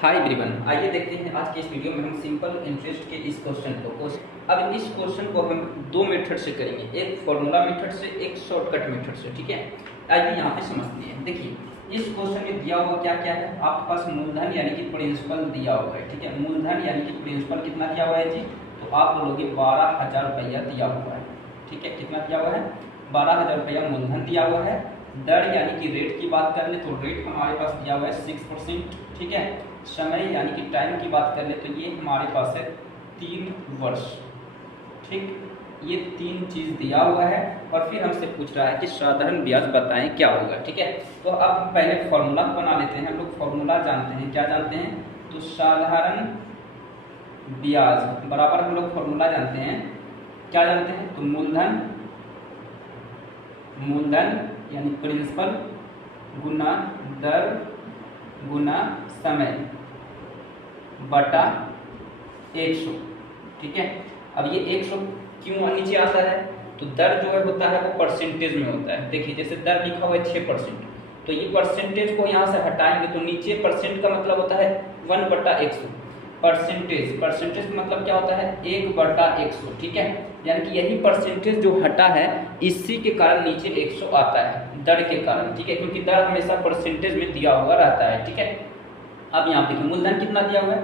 Hi everyone, आइए देखते हैं आज के इस वीडियो में हम सिंपल इंटरेस्ट के इस क्वेश्चन को। अब इस क्वेश्चन को हम दो मेथड से करेंगे, एक फॉर्मूला मेथड से, एक शॉर्टकट मेथड से। ठीक है, आइए यहाँ पे समझते हैं। देखिए इस क्वेश्चन में दिया हुआ क्या क्या है, आपके पास मूलधन यानी कि प्रिंसिपल दिया हुआ है। ठीक है, मूलधन यानी कि प्रिंसिपल कितना दिया हुआ है जी, तो आप बोलोगे 12,000 रुपया दिया हुआ है। ठीक है, कितना दिया हुआ है, 12,000 रुपया मूलधन दिया हुआ है। दर यानी कि रेट की बात कर ले तो रेट हमारे पास दिया हुआ है 6%। ठीक है, समय यानी कि टाइम की बात कर ले तो ये हमारे पास है 3 वर्ष। ठीक, ये 3 चीज दिया हुआ है और फिर हमसे पूछ रहा है कि साधारण ब्याज बताएं क्या होगा। ठीक है, तो अब हम पहले फॉर्मूला बना लेते हैं। हम लोग फॉर्मूला जानते हैं, क्या जानते हैं, तो साधारण ब्याज बराबर हम लोग फॉर्मूला जानते हैं, क्या जानते हैं, तो मूलधन यानी प्रिंसिपल गुना दर गुना समय बटा 100। ठीक है, अब ये 100 क्यों नीचे आता है, तो दर जो है होता है वो परसेंटेज में होता है। देखिए जैसे दर लिखा हुआ है 6%, तो ये परसेंटेज को यहाँ से हटाएंगे तो नीचे परसेंट का मतलब होता है 1/100। परसेंटेज का मतलब क्या होता है, 1/100। ठीक है, यानी कि यही परसेंटेज जो हटा है इसी के कारण नीचे 100 आता है, दर के कारण। ठीक है, क्योंकि दर हमेशा परसेंटेज में दिया हुआ रहता है। ठीक है, अब यहाँ देखिए मूलधन कितना दिया हुआ है,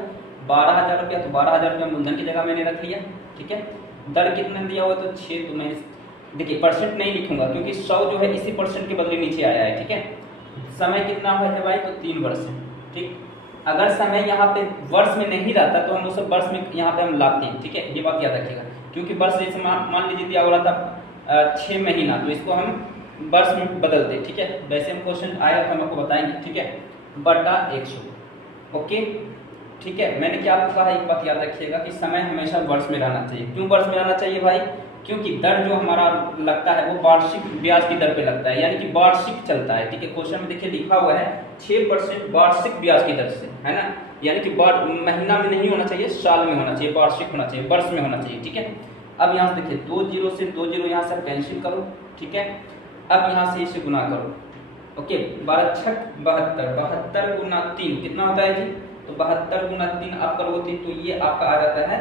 12,000 रुपया, तो 12,000 रुपया मूलधन की जगह मैंने रख लिया। ठीक है, दर कितना दिया हुआ है, तो 6, तो मैं देखिए परसेंट नहीं लिखूंगा क्योंकि 100 जो है इसी परसेंट के बदले नीचे आया है। ठीक है, समय कितना है भाई, तो 3 वर्ष है। ठीक, अगर समय यहाँ पे वर्ष में नहीं रहता तो हम उसे वर्ष में यहाँ पे हम लाते हैं। ठीक है, ये बात याद रखिएगा, क्योंकि वर्ष जैसे मान लीजिए दिया हुआ था 6 महीना, तो इसको हम वर्ष में बदलते। ठीक है, वैसे हम क्वेश्चन आएगा तो हम आपको बताएंगे। ठीक है, बटा 100। ओके, ठीक है, मैंने क्या आपको कहा, एक बात याद रखिएगा कि समय हमेशा वर्ष में रहना चाहिए। क्यों वर्ष में रहना चाहिए भाई, क्योंकि दर जो हमारा लगता है वो वार्षिक ब्याज की दर पे लगता है, यानी कि वार्षिक चलता है। ठीक है, क्वेश्चन में देखिए लिखा हुआ है 6% वार्षिक ब्याज की दर से, है ना, यानी कि महीना में नहीं होना चाहिए, साल में होना चाहिए, वार्षिक होना चाहिए, वर्ष में होना चाहिए। ठीक है, अब यहाँ से देखिए 2 जीरो से 2 जीरो यहाँ से कैंसिल करो। ठीक है, अब यहाँ से इसे गुना करो। ओके, 12 छक 72, 72 गुना 3 कितना होता है जी, तो 72 गुना 3 आप करोगे तो ये आपका आ जाता है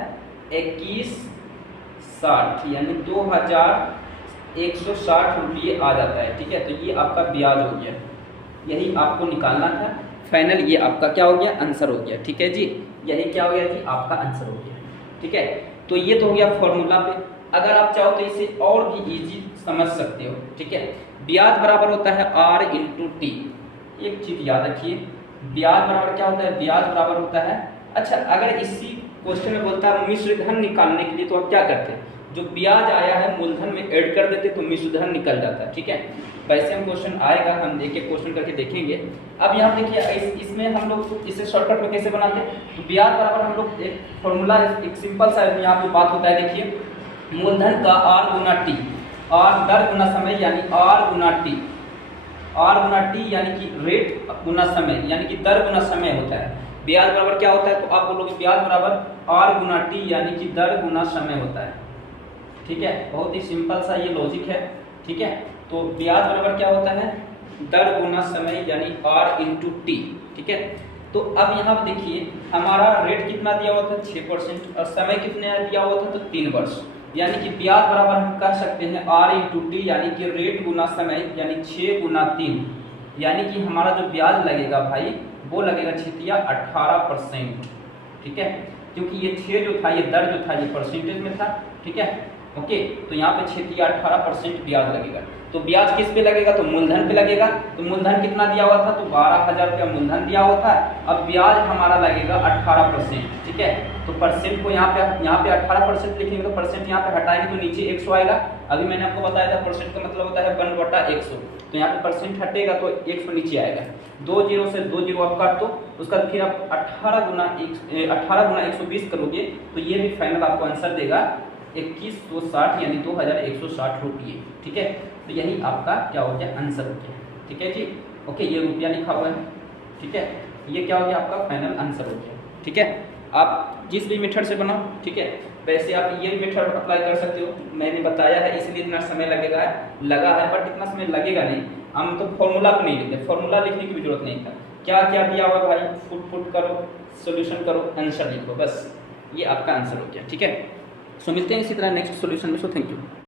2160, यानी 2,160 रुपये आ जाता है। ठीक है, तो ये आपका ब्याज हो गया, यही आपको निकालना था। फाइनल ये आपका क्या हो गया, आंसर हो गया। ठीक है जी, यही क्या हो गया जी, आपका आंसर हो गया। ठीक है, तो ये तो हो गया फॉर्मूला पे। अगर आप चाहो तो इसे और भी इजी समझ सकते हो। ठीक है, ब्याज बराबर होता है R/T। एक चीज याद रखिए, ब्याज बराबर क्या होता है, ब्याज बराबर होता है, अच्छा अगर इसी क्वेश्चन में बोलता है मिश्र धन निकालने के लिए तो आप क्या करते हैं, जो ब्याज आया है मूलधन में ऐड कर देते तो मिश्र धन निकल जाता है। ठीक है, वैसे हम क्वेश्चन आएगा, हम एक एक क्वेश्चन करके देखेंगे। अब यहाँ देखिए इसमें हम लोग इसे शॉर्टकट में कैसे बनाते हैं, तो ब्याज बराबर हम लोग एक फॉर्मूला, एक सिंपल सा यहाँ पे बात होता है। देखिए मूलधन का R गुना T, और दर गुना समय यानी R गुना T यानी कि रेट गुना समय यानी कि दर गुना समय होता है। ब्याज बराबर क्या होता है, तो आप बोलोगे ब्याज बराबर R गुना T यानी कि दर गुना समय होता है। ठीक है, बहुत ही सिंपल सा ये लॉजिक है। ठीक है, तो ब्याज बराबर क्या होता है, दर गुना समय यानी R/T। ठीक है, तो अब यहाँ देखिए हमारा रेट कितना दिया हुआ था, 6%, और समय कितना दिया हुआ था, तो 3 वर्ष, यानी कि ब्याज बराबर हम कह सकते हैं R/T, यानी कि रेट गुना समय यानी 6 गुना 3, यानी कि हमारा जो ब्याज लगेगा भाई वो लगेगा 18%। ठीक है, क्योंकि ये 6 जो था, ये दर जो था, ये परसेंटेज में था। ठीक है, ओके, तो यहाँ पे 18% ब्याज लगेगा। तो ब्याज किस पे लगेगा, तो मूलधन पे लगेगा। तो मूलधन कितना दिया हुआ था, तो 12,000 रुपया मूलधन दिया हुआ था। अब ब्याज हमारा लगेगा 18%। ठीक है, तो परसेंट को यहाँ पे 18% लिखेंगे, तो परसेंट यहाँ पे हटाएंगे तो नीचे 100 आएगा। अभी मैंने आपको बताया था परसेंट का मतलब होता है 1/100, तो यहाँ पे परसेंट हटेगा तो 100 नीचे आएगा। 2 जीरो से 2 जीरो आप काट दो, उसका फिर आप 18 गुना 120 करोगे तो ये भी फाइनल आपको आंसर देगा 2160, यानी 2,160 रुपये। ठीक है, तो यही आपका क्या हो गया, आंसर हो गया। ठीक है जी, ओके, ये रुपया लिखा हुआ है। ठीक है, ये क्या हो गया, आपका फाइनल आंसर हो गया। ठीक है, आप जिस भी मेथड से बनाओ, ठीक है, वैसे आप ये मेथड अप्लाई कर सकते हो। मैंने बताया है इसलिए इतना समय लगा है, बट इतना समय लगेगा नहीं। हम तो फॉर्मूला पे नहीं लिखते, फॉर्मूला लिखने की भी जरूरत नहीं था। क्या क्या दिया हुआ भाई, फुट करो, सोल्यूशन करो, आंसर लिखो, बस ये आपका आंसर हो गया। ठीक है, सो मिलते हैं इसी तरह नेक्स्ट सोल्यूशन में। So thank you.